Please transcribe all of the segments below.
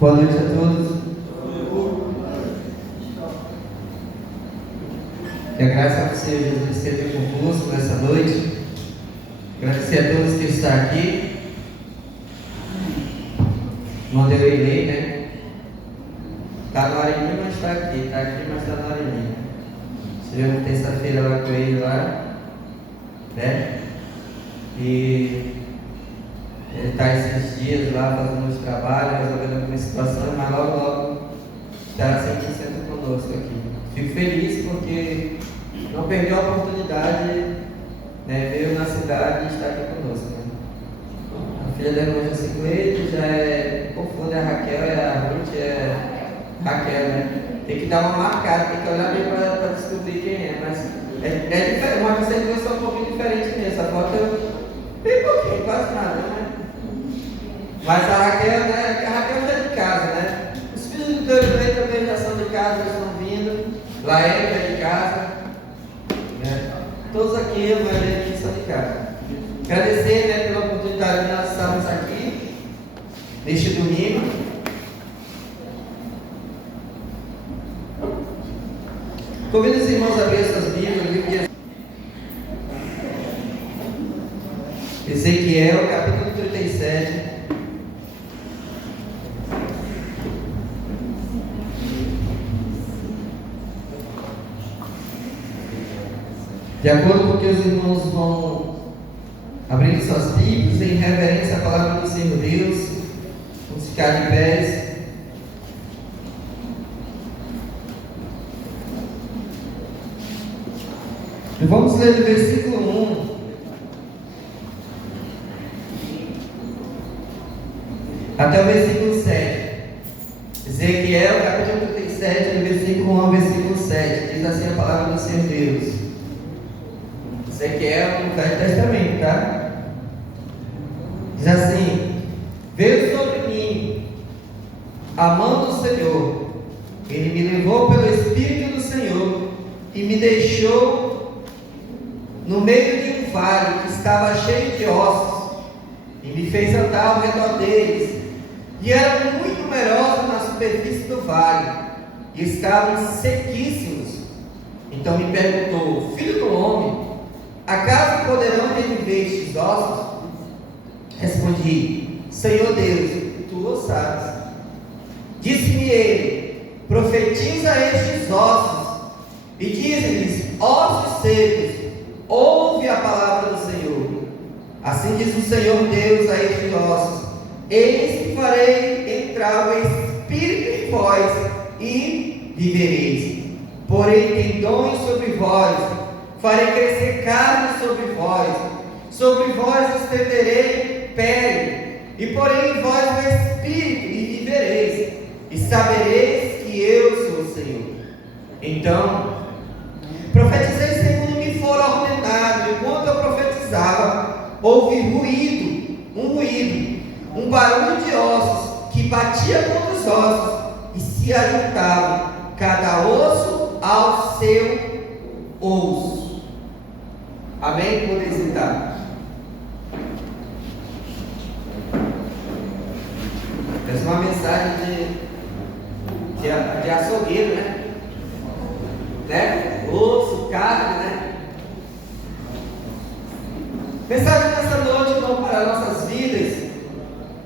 Boa noite a todos. Que a graça do Senhor Jesus esteja convosco nessa noite. Agradecer a todos que estão aqui. Onde eu irei, né? Está no Areninha, mas está aqui. Está aqui, mas está no Areninha. Estivemos terça-feira lá com ele lá, né? E ele está esses dias lá fazendo os trabalhos, resolvendo algumas situações, mas logo estará 100% conosco aqui. Fico feliz porque não perdeu a oportunidade, né? Veio na cidade e está aqui conosco, né? A filha da irmã Jacicleide já é, confunde a Raquel, a Ruth é Raquel, né? Tem que dar uma marcada, tem que olhar bem para descobrir quem é, mas é diferente, uma conceituação um pouquinho diferente mesmo, a foto bem pouquinho, quase nada, né? Mas a Raquel, né? A Raquel já é de casa, né? Os filhos do Deus também já são de casa, já estão vindo. Laércio é de casa, né? Todos aqui, a maioria aqui são de casa. Agradecer, né, pela oportunidade de nós estarmos aqui neste domingo. Convido os irmãos a abrir suas Bíblias no livro de Ezequiel, capítulo 37. De acordo com que os irmãos vão abrindo suas Bíblias, em reverência à palavra do Senhor Deus, vamos ficar de pés. E vamos ler do versículo 1 até o versículo 7. Ezequiel, capítulo 37, do versículo 1 ao versículo 7. Diz assim a palavra do Senhor Deus. Ezequiel no Velho Testamento, tá? Diz assim: veio sobre mim a mão do Senhor, ele me levou pelo Espírito do Senhor e me deixou no meio de um vale que estava cheio de ossos, e me fez andar ao redor deles, e eram muito numerosos na superfície do vale, e estavam sequíssimos. Então me perguntou: filho do homem, acaso poderão reviver estes ossos? Respondi: Senhor Deus, tu o sabes. Disse-me ele: profetiza a estes ossos e diz-lhes: ossos secos, ouve a palavra do Senhor. Assim diz o Senhor Deus a estes ossos: eis que farei entrar o Espírito em vós e vivereis. Porém tendões sobre vós, farei crescer carne sobre vós estenderei pele, e porém em vós o Espírito, e vivereis, e sabereis que eu sou o Senhor. Então profetizei segundo me for ordenado. Enquanto eu profetizava, houve um barulho de ossos que batia contra os ossos e se ajuntavam, cada osso ao seu osso. Amém? Podem sentar. Essa é uma mensagem de açougueiro, né? Osso, carne, né? Mensagem nessa noite, então, para nossas vidas,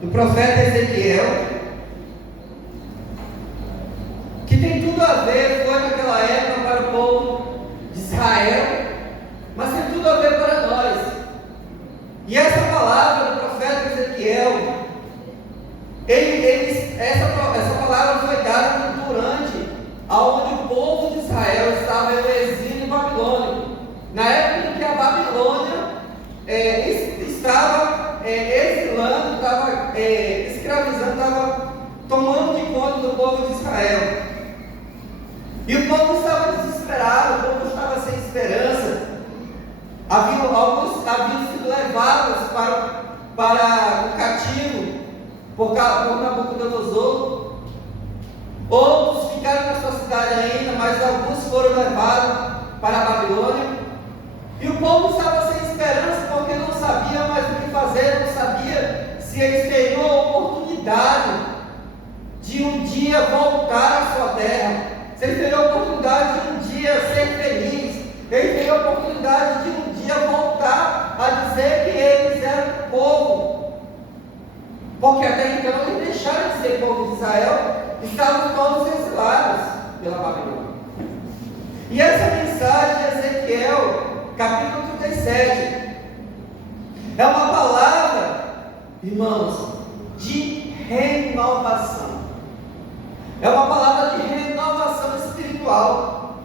do profeta Ezequiel, que tem tudo a ver, foi naquela época para o povo de Israel, mas tem tudo a ver para nós. E essa palavra do profeta Ezequiel, essa palavra foi dada durante aonde o povo de Israel estava no exílio babilônico, na época em que a Babilônia estava exilando, estava escravizando, estava tomando de conta do povo de Israel. E o povo estava desesperado, o povo estava sem esperança. Alguns haviam sido levados para o cativo por Nabucodonosor. Outros ficaram na sua cidade ainda, mas alguns foram levados para a Babilônia. E o povo estava sem esperança, porque não sabia mais o que fazer, não sabia se eles teriam a oportunidade de de um dia voltar à sua terra. Ele teve a oportunidade de um dia ser feliz. Ele teve a oportunidade de um dia voltar a dizer que eles eram povo. Porque até então eles deixaram de ser povo de Israel, estavam todos exilados pela Babilônia. E essa mensagem de Ezequiel, capítulo 37, é uma palavra, irmãos, de renovação. É uma palavra de renovação espiritual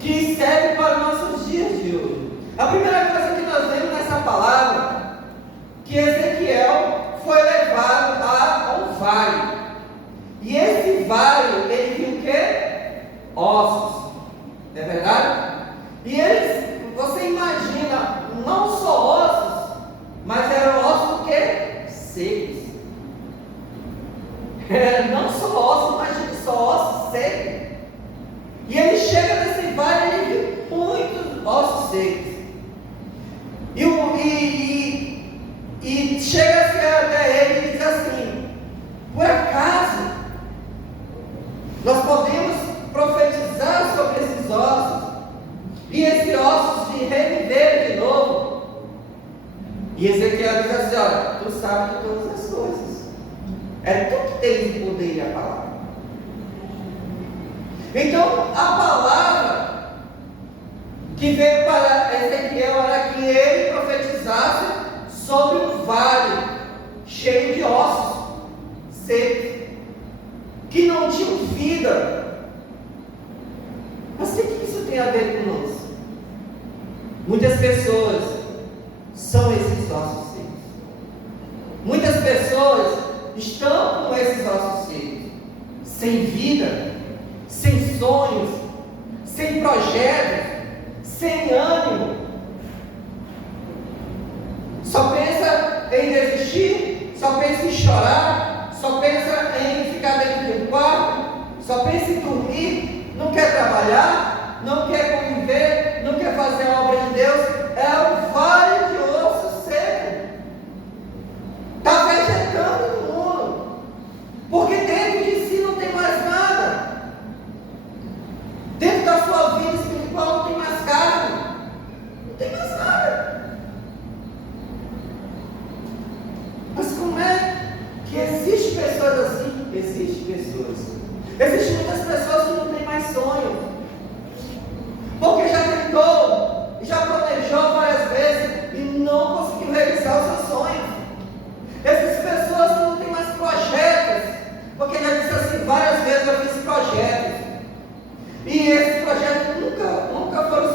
que serve para os nossos dias de hoje. A primeira coisa que nós vemos nessa palavra, que Ezequiel foi levado a um vale. E esse vale, ele viu o quê? Ossos. Não é verdade? E eles, você imagina, não só ossos, mas eram ossos o quê? Secos. Não só ossos, imagina só ossos secos. E ele chega nesse vale e ele viu muitos ossos secos. E chega-se até ele e diz assim: por acaso nós podemos profetizar sobre esses ossos e esses ossos de reviver de novo? E Ezequiel diz assim: olha, tu sabes de todas as coisas, é tu que tens o poder e a palavra. Então a palavra que veio para Ezequiel era que ele profetizasse sobre um vale cheio de ossos secos, que não tinham vida. Mas o que isso tem a ver conosco? Muitas pessoas são esses ossos secos. Muitas pessoas estão com esses ossos secos, sem vida, sem sonhos, sem projetos, sem ânimo. Só pensa em desistir, só pensa em chorar, só pensa em ficar dentro do quarto, só pensa em dormir, não quer trabalhar, não quer conviver, não quer fazer a obra de Deus. É um vale de osso seco. Está vegetando no mundo, porque dentro de si não tem mais nada. Dentro da sua vida espiritual não tem mais carne, não tem mais nada. Mas como é que existem pessoas assim? Existem pessoas. Existem muitas pessoas que não têm mais sonho, porque já tentou, já planejou várias vezes e não conseguiu realizar os seus sonhos. Existem pessoas que não têm mais projetos, porque já disse assim: várias vezes eu fiz projetos, e esses projetos nunca foram,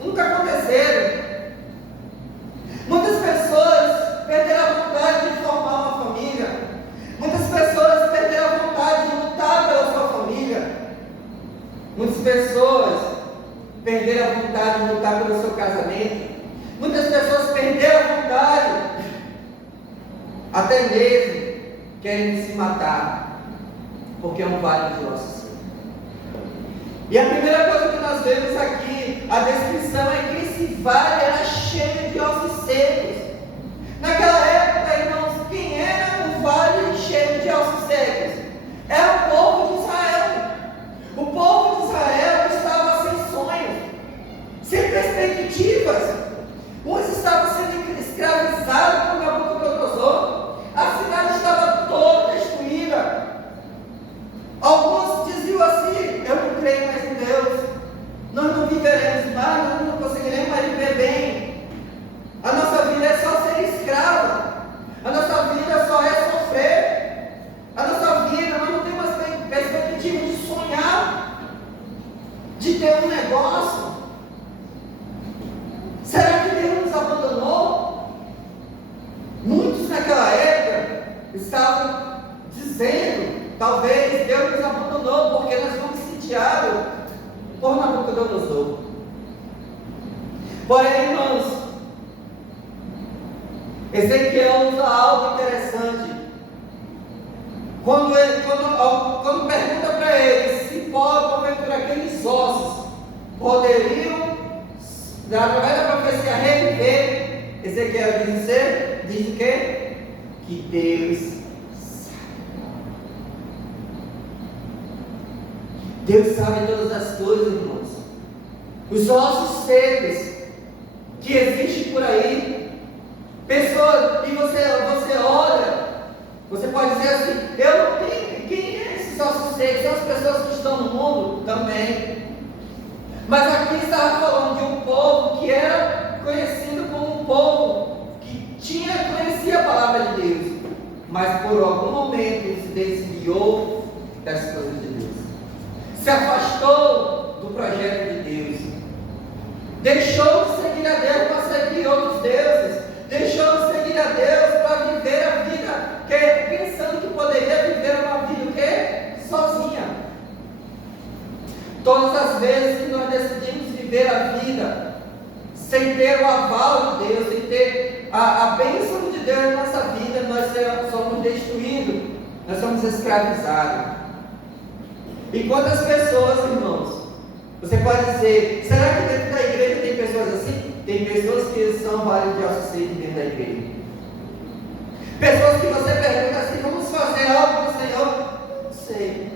nunca aconteceram. Muitas pessoas perderam a vontade de formar uma família. Muitas pessoas perderam a vontade de lutar pela sua família. Muitas pessoas perderam a vontade de lutar pelo seu casamento. Muitas pessoas perderam a vontade, até mesmo querem se matar, porque é um vale de ossos. E a primeira coisa que nós vemos aqui, a descrição é que esse vale era cheio de ossos secos. Naquela época, irmãos, quem era o vale cheio de ossos secos? Era o povo de Israel. O povo de Israel estava sem sonhos, sem perspectivas. Uns estavam sendo escravizados por Nabucodonosor. A cidade estava toda destruída. Alguns diziam assim: eu não creio mais em Deus, nós não viveremos mais, nós não conseguiremos mais viver bem. A nossa vida é só ser escravo, a nossa vida só é sofrer, a nossa vida, nós não temos perspectiva de sonhar, de ter um negócio. Será que Deus nos abandonou? Muitos naquela época estavam dizendo: talvez Deus nos abandonou porque nós fomos sitiados por Nabucodonosor. Porém, irmãos, Ezequiel usa algo interessante. Quando pergunta para ele se pode, porventura, aqueles ossos poderiam, através da profecia, reviver, Ezequiel diz o quê? Que Deus Deus sabe todas as coisas, irmãos. Os ossos secos que existem por aí. Pessoas, e você olha, você pode dizer assim, eu não tenho, quem é esses ossos secos? São as pessoas que estão no mundo também. Mas aqui estava falando de um povo que era conhecido como um povo que conhecia a palavra de Deus, mas por algum momento se desviou das coisas de Deus, se afastou do projeto de Deus, deixou de seguir a Deus para seguir outros deuses, deixou de seguir a Deus para viver a vida pensando que poderia viver uma vida sozinha. Todas as vezes que nós decidimos viver a vida sem ter o aval de Deus, sem ter a bênção de Deus na nossa vida, nós somos destruídos, nós somos escravizados. E quantas pessoas, irmãos, você pode dizer, será que dentro da igreja tem pessoas assim? Tem pessoas que são vários de ossos secos dentro da igreja. Pessoas que você pergunta assim, vamos fazer algo para o Senhor? Não sei.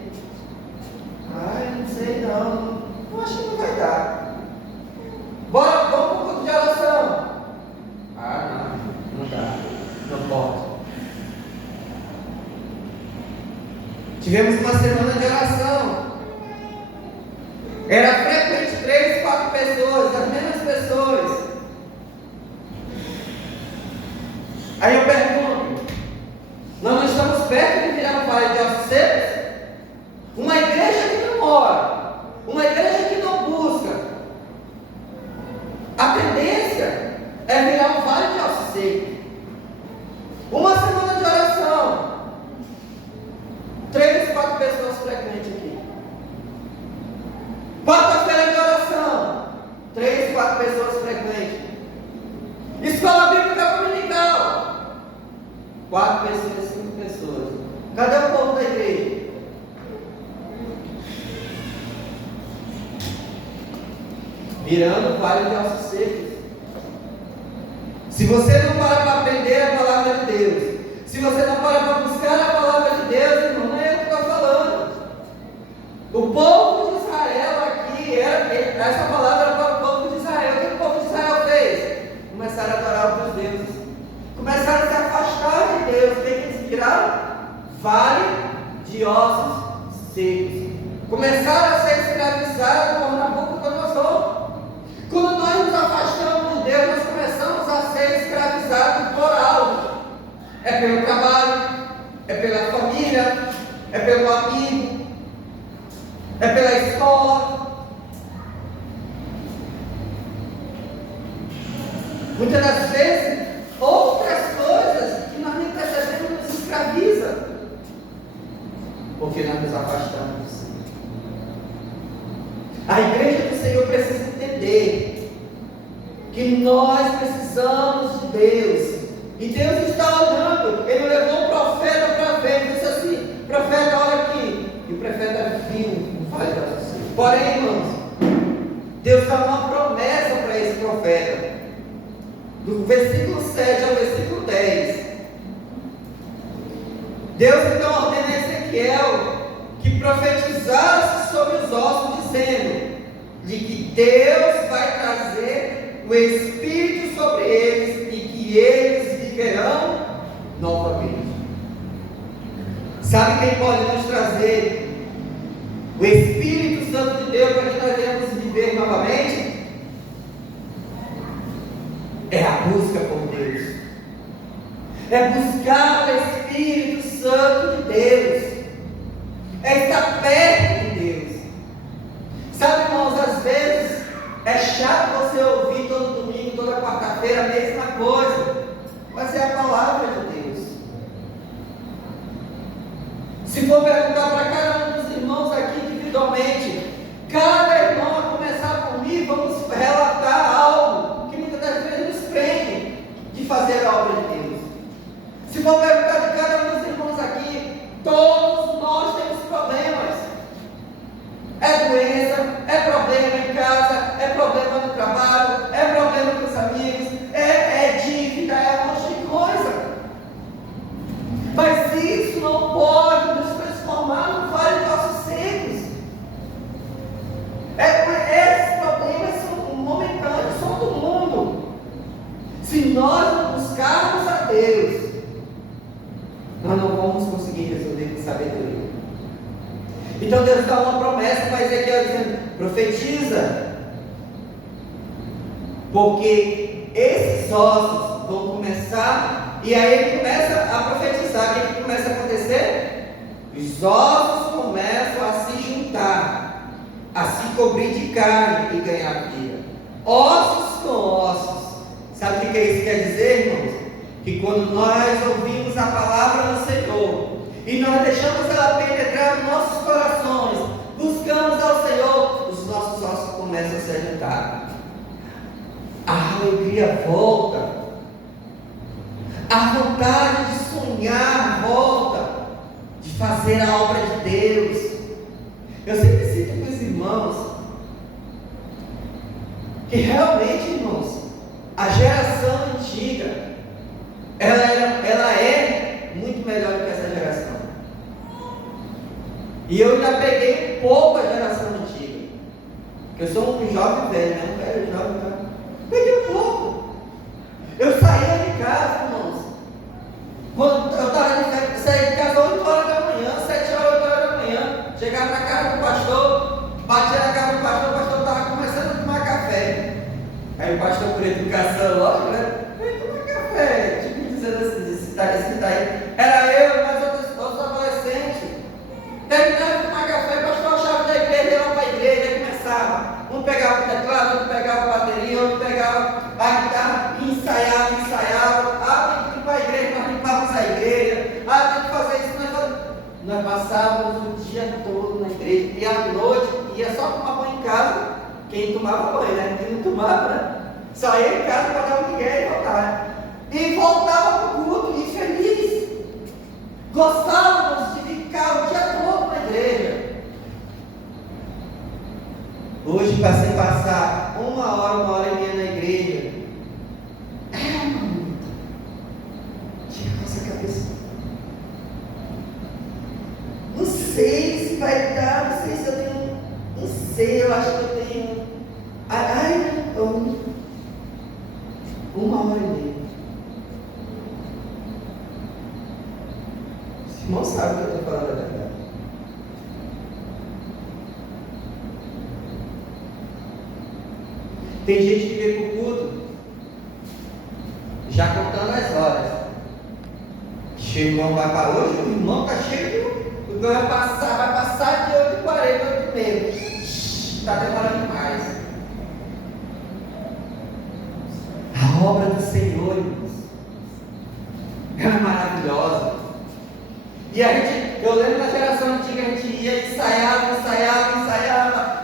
Ai, não sei não. Eu acho que não vai dar. Bora, vamos para um culto de oração. Ah, não dá. Não pode. Tivemos uma semana de oração. Era frequente 3, 4 pessoas, as mesmas pessoas. Aí eu pergunto, nós não estamos perto de virar um vale de ossos secos? Uma igreja que não ora, uma igreja que não busca, a tendência é virar um vale de ossos secos. Uma semana de oração, 3, 4 pessoas frequentes aqui. Quarta-feira de oração, 3, 4 pessoas frequentes. Escola bíblica dominical, 4 pessoas, 5 pessoas. Cadê o povo da igreja? Virando o vale de ossos secos. Se você não para aprender a palavra de Deus, se você não para buscar a palavra de Deus, irmão, não é eu que estou falando. O povo de Israel aqui, essa palavra era para o povo de Israel. O que o povo de Israel fez? Começaram a adorar outros deuses. Começaram a se afastar de Deus. O que eles viraram? Vale de ossos secos. Começaram a ser escravizados por Nabucodonosor. Quando nós nos afastamos de Deus, nós começamos a ser escravizados por algo. É pelo trabalho, é pela família, é pelo amigo, é pela escola. Muitas das vezes, outras coisas que nós nem percebemos nos escraviza, porque nós nos afastamos. A igreja do Senhor precisa entender que nós precisamos de Deus. E Deus está olhando. Ele levou o profeta para ver. Ele disse assim, profeta, olha aqui. E o profeta viu o vale de ossos secos. Porém, irmãos, Deus dá uma promessa para esse profeta. Do versículo 7 ao versículo 10. Deus então ordena a Ezequiel que profetizasse sobre os ossos, dizendo de que Deus vai trazer o Espírito sobre eles e que eles viverão novamente. Sabe quem pode nos trazer o Espírito Santo de Deus para que nós venhamos viver novamente? É a busca por Deus. É buscar o Espírito Santo de Deus. É estar perto de Deus. Sabe, irmãos, às vezes é chato você ouvir todo domingo, toda quarta-feira a mesma coisa, mas é a palavra de Deus. Se for perguntar para cada um dos irmãos aqui individualmente, cada irmão a começar por mim, vamos relatar algo que muitas das vezes nos prende de fazer a obra de Deus. Se for perguntar de cada um dos irmãos aqui, todos nós temos problemas. É doença, é problema em casa, é problema no trabalho, é problema com os amigos, é dívida, é um monte de coisa. Mas isso não pode nos transformar Então Deus dá uma promessa para Ezequiel dizendo: profetiza, porque esses ossos vão começar. E aí ele começa a profetizar. O que começa a acontecer? Os ossos começam a se juntar, a se cobrir de carne e ganhar vida. Ossos com ossos. Sabe o que isso quer dizer, irmãos? Que quando nós ouvimos a palavra do Senhor e nós deixamos ela penetrar nos nossos corações, buscamos ao Senhor, os nossos ossos começam a se juntar. A alegria volta, a vontade de sonhar volta, de fazer a obra de Deus. Eu sempre cito com os irmãos que realmente, irmãos, a geração antiga ela é muito melhor do que essa geração. E eu ainda peguei um pouco a geração antiga, porque eu sou um jovem velho, né? Um velho jovem velho. Peguei um pouco. Eu saía de casa, irmãos, quando eu saía de casa 8 horas da manhã, 7 horas, 8 horas da manhã, chegava na casa do pastor, batia na casa do pastor, o pastor estava começando a tomar café. Aí o pastor, por educação, lógico, né? Vem tomar café, tipo dizendo assim, esse tá aí. Era eu e mais outros adolescentes. Terminava de tomar café, o pastor a chave da igreja, ia lá para a igreja, aí começava. Um pegava o teclado, outro pegava a bateria, outro pegava a guitarra, ensaiava. Ah, tem que ir para a igreja, nós limpávamos a igreja. Ah, tem que fazer isso, nós passávamos o dia todo na igreja. E à noite, ia só tomar banho em casa. Quem tomava banho, né? Quem não tomava, né? Só ia em casa para dar um migué e voltava. E voltava para o culto e feliz. Gostávamos de ficar o dia todo na igreja. Hoje, para se passar uma hora e meia na igreja, tira a nossa cabeça. Não sei se vai dar, não sei se eu tenho. Não sei, eu acho que eu tenho. Uma hora e meia. Os irmãos sabem que eu estou falando a verdade. Tem gente que vem para o culto já contando as horas. O irmão vai para hoje, o irmão está cheio de. Vai passar de 8h40, 8h30. Está demorando demais. A obra do Senhor, irmãos, ela é maravilhosa. E eu lembro na geração antiga, a gente ia, ensaiava,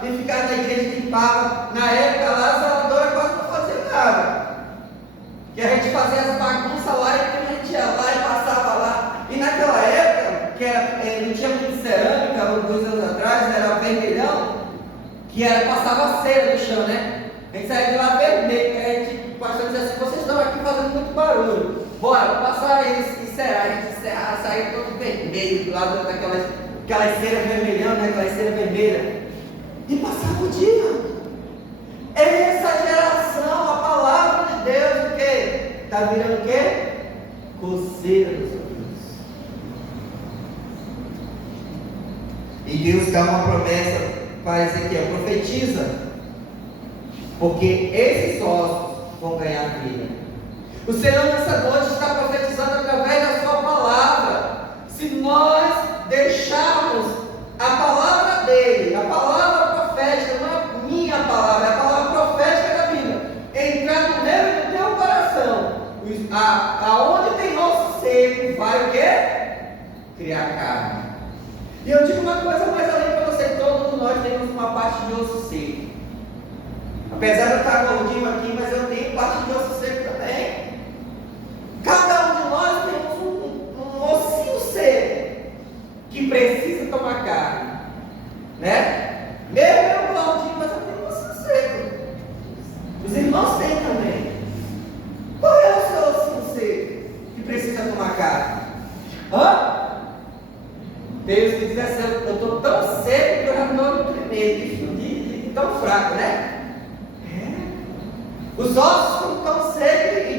e ficava na igreja e limpava. Na época lá, a zeladora quase não fazia nada. E a gente fazia as bagunças lá, e a gente ia lá e passava lá. E naquela época, que não tinha muito cerâmica, alguns anos atrás, era vermelhão, que passava cera no chão, né? A gente saía de lá vermelho, o pastor dizia assim: vocês estão aqui fazendo muito barulho, bora, passar eles e encerrar. A gente encerrava, saía todo vermelho, do lado daquelas ceras vermelhão, né? Aquelas ceras vermelhas, e passava o dia. Essa geração, a palavra de Deus, o quê? Está virando o quê? Coceira dos ouvidos. E Deus dá uma promessa para Ezequiel: profetiza, porque esses ossos vão ganhar vida. O Senhor nessa noite está profetizando através da sua palavra. Se nós deixarmos a palavra dele, a palavra profética, não é a minha palavra, é a palavra profética da Bíblia, entrar no meu e no teu coração, aonde tem osso seco, vai o quê? Criar carne. E eu digo uma coisa mais além para você: todos nós temos uma parte de osso seco. Apesar de eu estar gordinho aqui, mas eu tenho parte de osso seco também. Cada um de nós temos um ossinho seco que precisa tomar carne, né? Mesmo eu gordinho, mas eu tenho um ossinho seco. Os irmãos têm também. Qual é o seu ossinho seco que precisa tomar carne? Deus que diz assim: eu estou tão seco que eu já não estou tremendo, de tão fraco, né? Os ossos ficam tão secos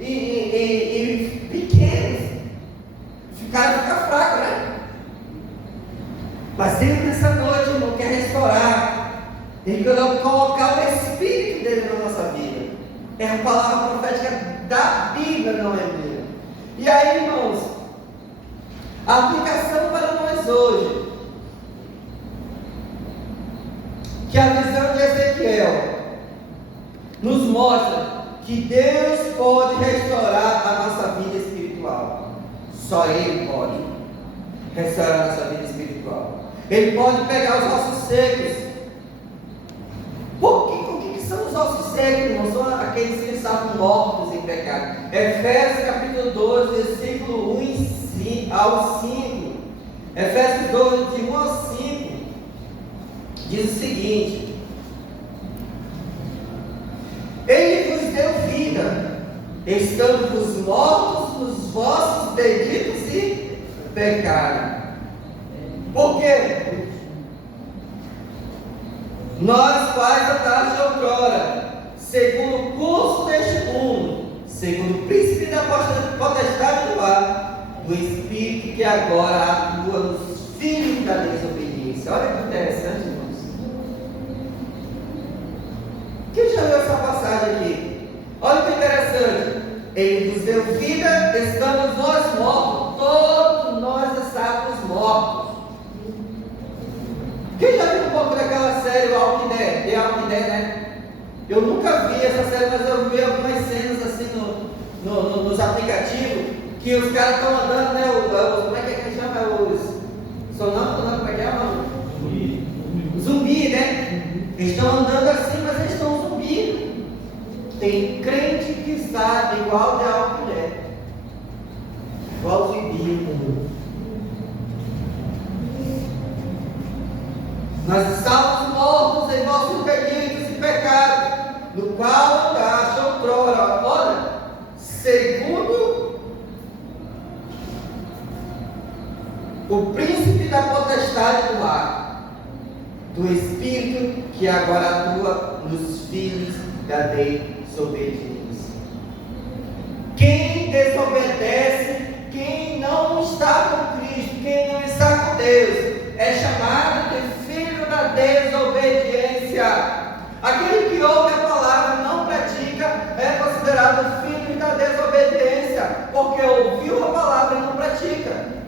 e pequenos. Fica fraco, né? Mas Deus nessa colocar o Espírito dele na nossa vida. É a palavra profética da Bíblia, não é minha. E aí, irmãos, a aplicação para nós hoje, que a visão de Ezequiel nos mostra que Deus pode restaurar a nossa vida espiritual. Só Ele pode restaurar a nossa vida espiritual. Ele pode pegar os ossos secos. O que são os ossos secos, irmãos? São aqueles que estavam mortos em pecado. Efésios capítulo 12, versículo 1 ao 5. Efésios 12, de 1 ao 5. Diz o seguinte: Ele vos deu vida, estando-vos mortos nos vossos delitos e pecados. Por quê? Nós, quais andaste outrora, segundo o curso deste mundo, segundo o príncipe da potestade do ar, do Espírito que agora atua nos filhos da desobediência. Olha que interessante, irmãos. Quem já leu essa passagem aqui? Olha que interessante. Ele nos deu vida, estamos nós mortos. Todos nós estávamos mortos. Quem já viu um pouco daquela série, o Walking Dead? The Walking Dead, né? Eu nunca vi essa série, mas eu vi algumas cenas assim nos aplicativos, que os caras estão andando, né? Como é que chama? Os sonâmbulos, como é que é, mano? Zumbi, né? Eles estão andando assim, mas eles estão zumbi. Tem crente que sabe, igual The Walking Dead, igual zumbi. Nós estávamos mortos em nossos delitos e pecados, no qual andaste outrora, olha, segundo o príncipe da potestade do ar, do Espírito que agora atua nos filhos da desobediência. Quem desobedece, quem não está com Cristo, quem não está com Deus, é chamado de filho da desobediência. Aquele que ouve a palavra e não pratica é considerado filho da desobediência, porque ouviu a palavra e não pratica.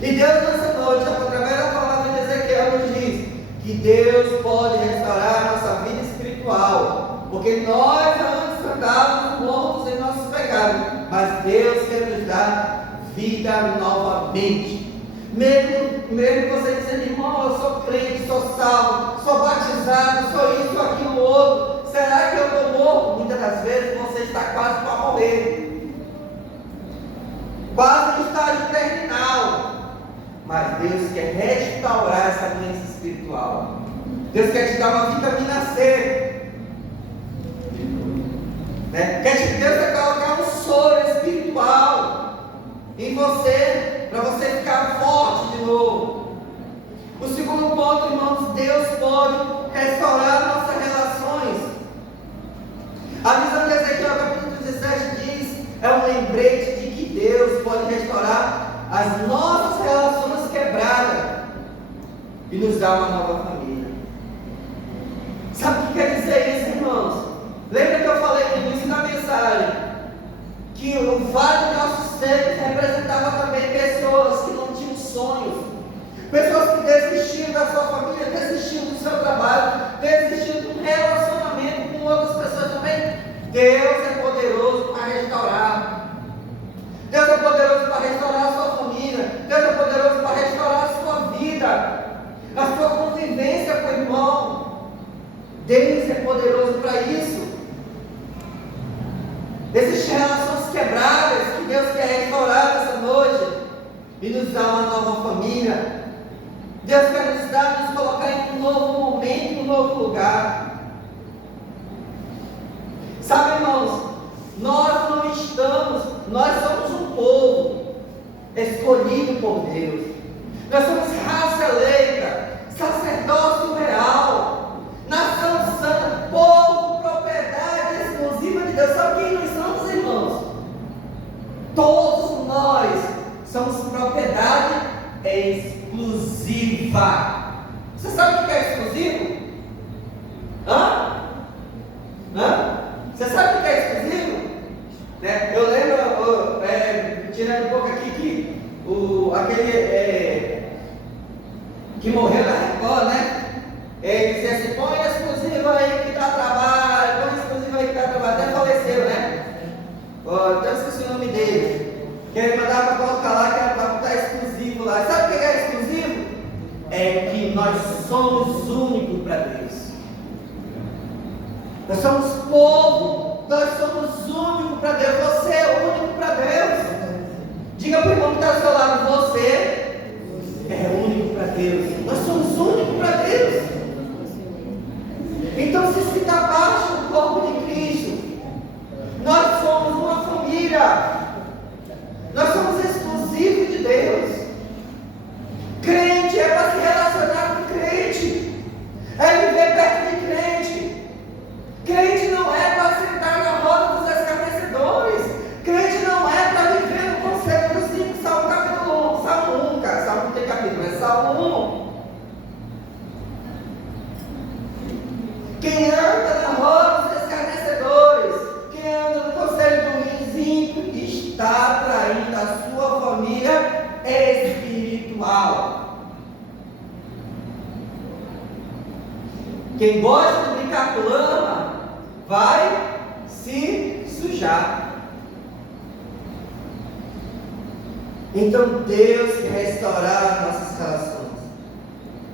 E Deus nessa noite, através da palavra de Ezequiel, nos diz que Deus pode restaurar a nossa vida espiritual, porque nós antes andávamos mortos em nossos pecados, mas Deus quer nos dar vida novamente. Mesmo você dizendo, irmão, eu sou crente, sou salvo, sou batizado, sou isso, aquilo, outro, será que eu estou morto? Muitas das vezes você está quase para morrer, quase no estágio terminal, mas Deus quer restaurar essa doença espiritual. Deus quer te dar uma vitamina C, né? Deus quer colocar um soro espiritual em você, para você ficar forte de novo. O segundo ponto, irmãos, Deus pode restaurar nossas relações. A visão de Ezequiel capítulo 17 diz, é um lembrete de que Deus pode restaurar as nossas relações quebradas e nos dar uma nova família. Sabe o que quer dizer isso, irmãos? Lembra que eu falei no início da mensagem que o vale de nossos secos representava também pessoas que não tinham sonhos, pessoas que desistiram da sua família, desistiram do seu trabalho, desistiram de um relacionamento com outras pessoas também. Deus é poderoso para restaurar. Deus é poderoso para restaurar a sua família. Deus é poderoso para restaurar a sua vida, a sua convivência com o irmão. Deus é poderoso para isso. Existem relações quebradas que Deus quer restaurar nessa noite e nos dar uma nova família. Deus quer nos colocar em um novo momento, em um novo lugar. Sabe, irmãos, nós somos um povo escolhido por Deus. Nós somos raça eleita, sacerdócio real, nação santa, povo, propriedade exclusiva de Deus. Sabe quem nós somos, irmãos? Todos nós somos propriedade exclusiva. Você sabe o que é exclusivo? aquele que morreu na Record, né? Ele dizia assim: põe exclusivo aí que dá trabalho, põe exclusivo aí que dá trabalho. Até faleceu, né? Até esqueci o nome dele. Que ele mandava para colocar lá, que era para botar exclusivo lá. Sabe o que é exclusivo? É que nós somos únicos para Deus. Nós somos povo, nós somos únicos para Deus. Você é único para Deus. Diga para o irmão que está ao seu lado: você é único para Deus. Nós somos únicos para Deus. Então, se fica abaixo do corpo de Cristo, nós somos uma família. Nós somos exclusivos de Deus. Crente é para se relacionar com crente, é viver perto de crente. Crente não é para sentar na roda dos escarnecedores. Crente não é para viver no conselho dos 5, Salmo capítulo 1. Salmo 1, cara. Salmo não tem capítulo, é Salmo 1. Quem anda na roda dos escarnecedores, quem anda no conselho do ímpio, está traindo a sua família espiritual. Quem gosta de brincar com lama vai se sujar. Então Deus quer restaurar nossas relações.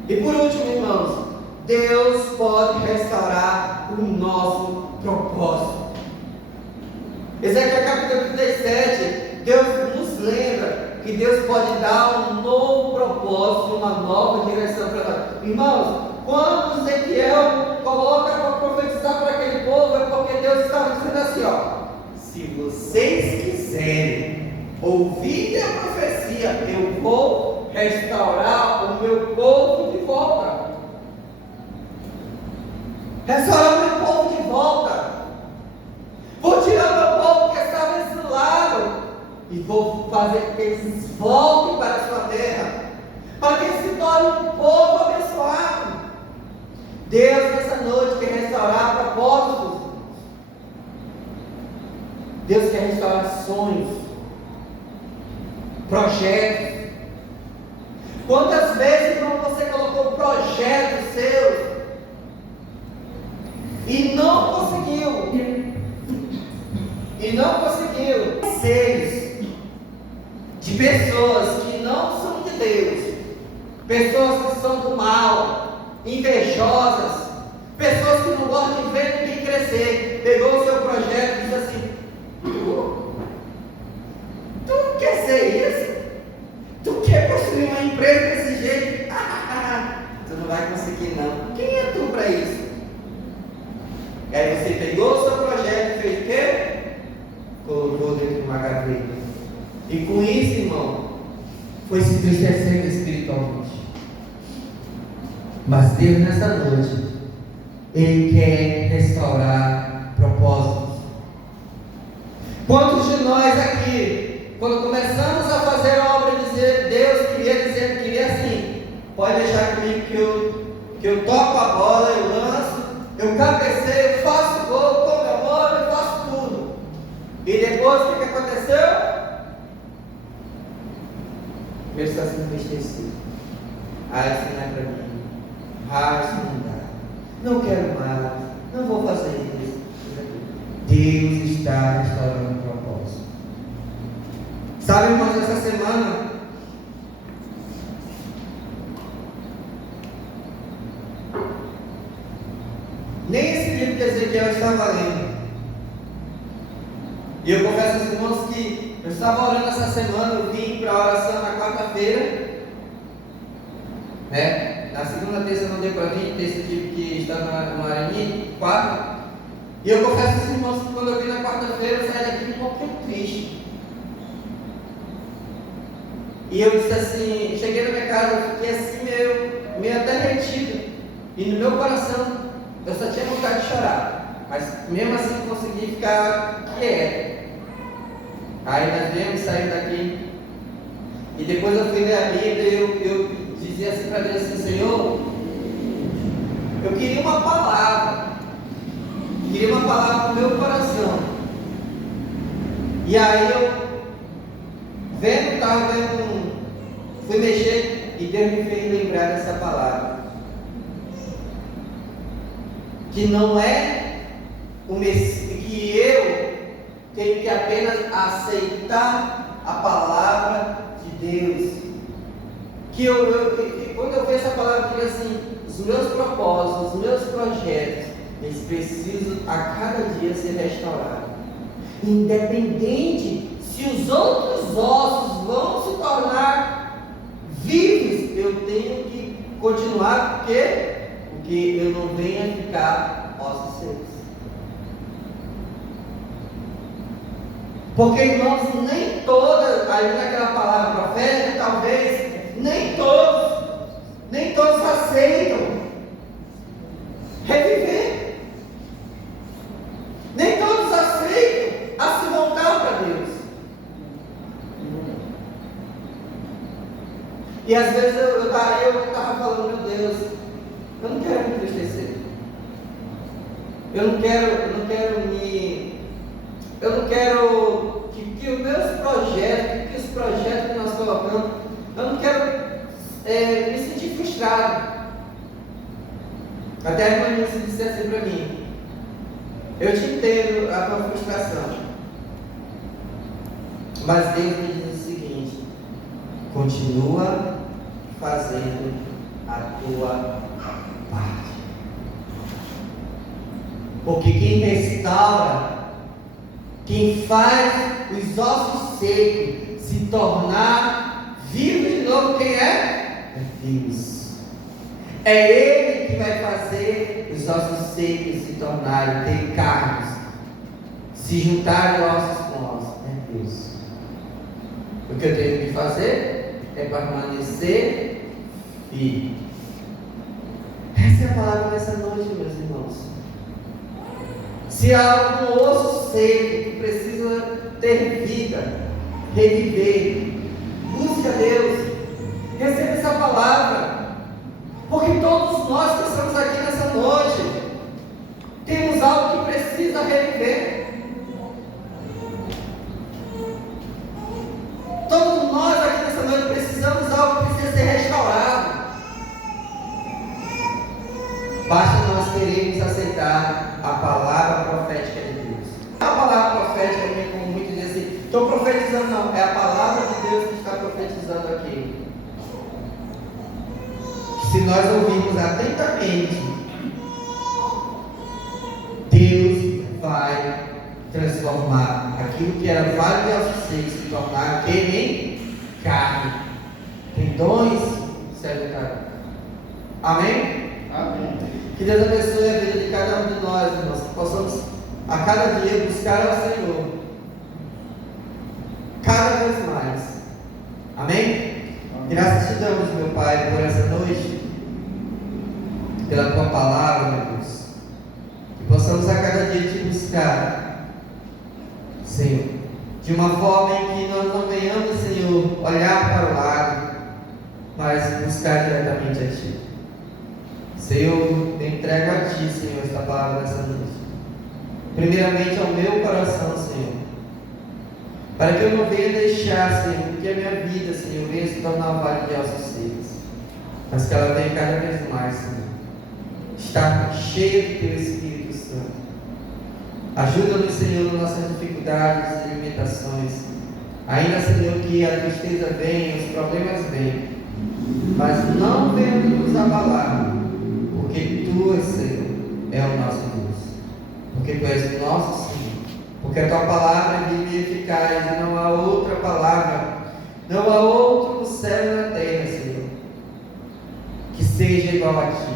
E por último, irmãos, Deus pode restaurar o nosso propósito. Ezequiel capítulo 37, Deus nos lembra que Deus pode dar um novo propósito, uma nova direção para nós. Irmãos, quando Ezequiel coloca para profetizar para aquele povo, é porque Deus estava dizendo assim: ó, se vocês quiserem ouvir a profecia, eu vou restaurar o meu povo de volta. Restaurar o meu povo de volta. Vou tirar o meu povo que estava exilado e vou fazer com que eles voltem para a sua terra, para que eles se tornem um povo abençoado. Deus nessa noite quer restaurar propósitos. Deus quer restaurar sonhos, projetos. Quantas vezes, irmão, você colocou projetos seus e não conseguiu? Seres de pessoas que não são de Deus, pessoas que são do mal, invejosas, pessoas que não gostam de ver ninguém crescer. Pegou o seu projeto e disse assim: tu quer ser isso? Tu quer construir uma empresa desse jeito? Tu não vai conseguir não. Quem é tu para isso? E aí você pegou o seu projeto e fez o quê? Colocou dentro de uma gaveta. E com isso, irmão, foi se entristecendo espiritualmente. Mas Deus nessa noite, Ele quer restaurar propósitos. Quantos de nós aqui, quando começamos a fazer a obra de Deus, queria assim: pode deixar comigo que eu toco a bola, eu lanço, eu cabeceio, eu faço gol, comemoro, eu faço tudo. E depois o que aconteceu? Meu está sendo entristecido. Isso não é para mim. Isso não dá. Não quero mais. Não vou fazer isso. Deus está restaurando o propósito. Sabe, irmãos, essa semana nem esse livro que Ezequiel estava lendo. E eu confesso aos irmãos que eu estava orando essa semana, eu vim para a oração na quarta-feira, né? Na segunda, terça não deu para vir, terça tive que estar no Arani, quarta. E eu confesso aos irmãos que quando eu vim na quarta-feira, eu saí daqui um pouquinho triste. E eu disse assim, cheguei na minha casa, eu fiquei assim meio até retido. E no meu coração, eu só tinha vontade de chorar. Mas mesmo assim consegui ficar quieto. Aí nós viemos, saímos daqui. E depois eu fui ler a Bíblia e eu dizia assim para Deus assim: Senhor, eu queria uma palavra. Queria uma palavra no meu coração. E aí eu estava vendo fui mexer e Deus me fez lembrar dessa palavra. Que não é que eu tenho que apenas aceitar a palavra de Deus. Que quando eu vejo essa palavra, eu digo assim: os meus propósitos, os meus projetos, eles precisam a cada dia ser restaurados. Independente se os outros ossos vão se tornar vivos, eu tenho que continuar, porque eu não venho a ficar ossos secos. Porque, irmãos, nem todas, aí naquela palavra profética, talvez, nem todos aceitam reviver. Nem todos aceitam a se voltar para Deus. E às vezes eu estava falando: meu Deus, eu não quero me entristecer. Eu não quero que os meus projetos, que os projetos que nós colocamos, eu não quero me sentir frustrado. Até a irmã disse assim para mim: eu te entendo a tua frustração, mas Deus me diz o seguinte: continua fazendo a tua parte. Porque quem restaura, quem faz os ossos secos se tornar vivos de novo, quem é? É Deus. É Ele que vai fazer os ossos secos se tornarem, ter carnes, se juntarem ossos com ossos. É Deus. O que eu tenho que fazer é permanecer firme. Essa é a palavra dessa noite, meus irmãos. Se há algum osso seco que precisa ter vida, reviver, busque a Deus, receba essa palavra, porque todos nós que estamos aqui nessa noite temos algo que precisa reviver. Todos nós aqui nessa noite precisamos de algo que precisa ser restaurado. Basta nós queremos aceitar a palavra profética de Deus. A palavra profética, como muitos dizem assim: estou profetizando. Não, é a palavra de Deus que está profetizando aqui. Se nós ouvirmos atentamente, Deus vai transformar aquilo que era vale de ossos secos, se tornar aquele em carne. Tendões, certo? Amém? Amém. Que Deus abençoe a vida de cada um de nós, irmãos, que possamos a cada dia buscar ao Senhor cada vez mais. Amém? Graças te damos, meu Pai, por essa noite, pela tua palavra, meu Deus. Que possamos a cada dia te buscar, Senhor, de uma forma em que nós não venhamos, Senhor, olhar para o lado, mas buscar diretamente a Ti. Senhor, eu entrego a Ti, Senhor, esta palavra nessa noite. Primeiramente ao meu coração, Senhor, para que eu não venha deixar, Senhor, que a minha vida, Senhor, venha se tornar um vale de ossos secos, mas que ela venha cada vez mais, Senhor, estar cheia do Teu Espírito Santo. Ajuda-nos, Senhor, nas nossas dificuldades e limitações. Ainda, Senhor, que a tristeza venha, os problemas venham, mas não venha nos abalar, porque Tu, Senhor, é o nosso Deus, porque Tu és o nosso Senhor, porque a Tua palavra é viva e eficaz, e não há outra palavra, não há outro no céu e na terra, Senhor, que seja igual a Ti.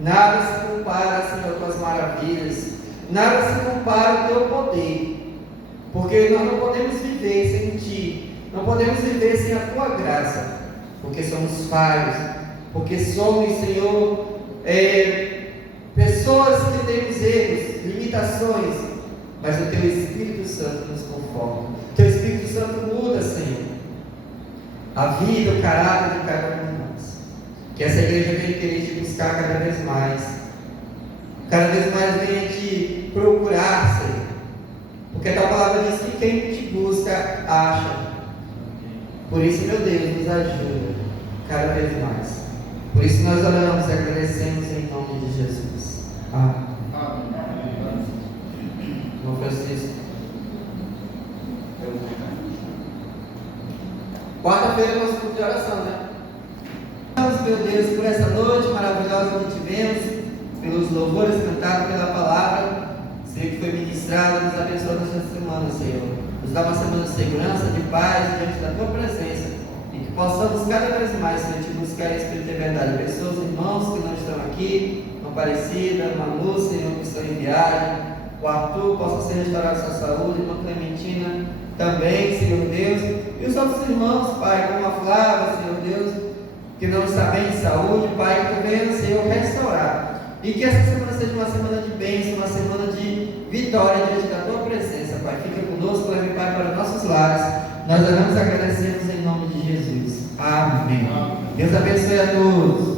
Nada se compara, Senhor, às Tuas maravilhas, nada se compara ao Teu poder, porque nós não podemos viver sem Ti, não podemos viver sem a Tua graça, porque somos falhos, porque somos, Senhor, pessoas que temos erros, limitações, mas o Teu Espírito Santo nos conforta. O Teu Espírito Santo muda, Senhor, a vida, o caráter de cada um de nós. Que essa igreja venha querer Te buscar cada vez mais venha Te procurar, Senhor, porque a Tua palavra diz que quem Te busca, acha. Por isso, meu Deus, nos ajuda cada vez mais. Por isso nós oramos e agradecemos em nome de Jesus. Amém. Irmão Francisco. Quarta-feira é nosso culto de oração, né? Oramos, meu Deus, por essa noite maravilhosa que tivemos, pelos louvores cantados, pela palavra, Senhor, que foi ministrado, nos abençoa nesta semana, Senhor. Nos dá uma semana de segurança, de paz, diante da Tua presença, e que possamos cada vez mais, Senhor, te buscar em espírito e verdade. Abençoa os irmãos que não estão aqui, Aparecida, Manu, Senhor, que estão em viagem, o Arthur possa ser restaurado sua saúde, irmã Clementina também, Senhor Deus, e os outros irmãos, Pai, como a Flávia, Senhor Deus, que não está bem de saúde, Pai, que tu venha, Senhor, restaurar, e que essa semana seja uma semana de bênção, uma semana de vitória diante da Tua presença, Pai. Fica conosco, leve, Pai, para nossos lares. Nós oramos e agradecemos em nome de Jesus. Amém. Deus abençoe a todos.